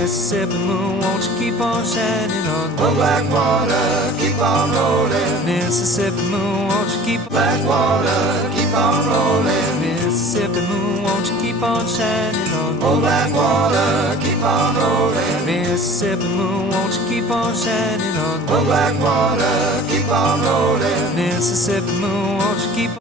Mississippi moon, won't you keep on shining on me? Oh, black water, keep on rolling. Mississippi moon, won't you keep Black water, keep on rolling. Mississippi moon, won't you keep on shining on me? Oh, black water, keep on rolling. Mississippi moon, won't you keep on shining on me? Oh, black water, keep on rolling. Mississippi moon, won't you keep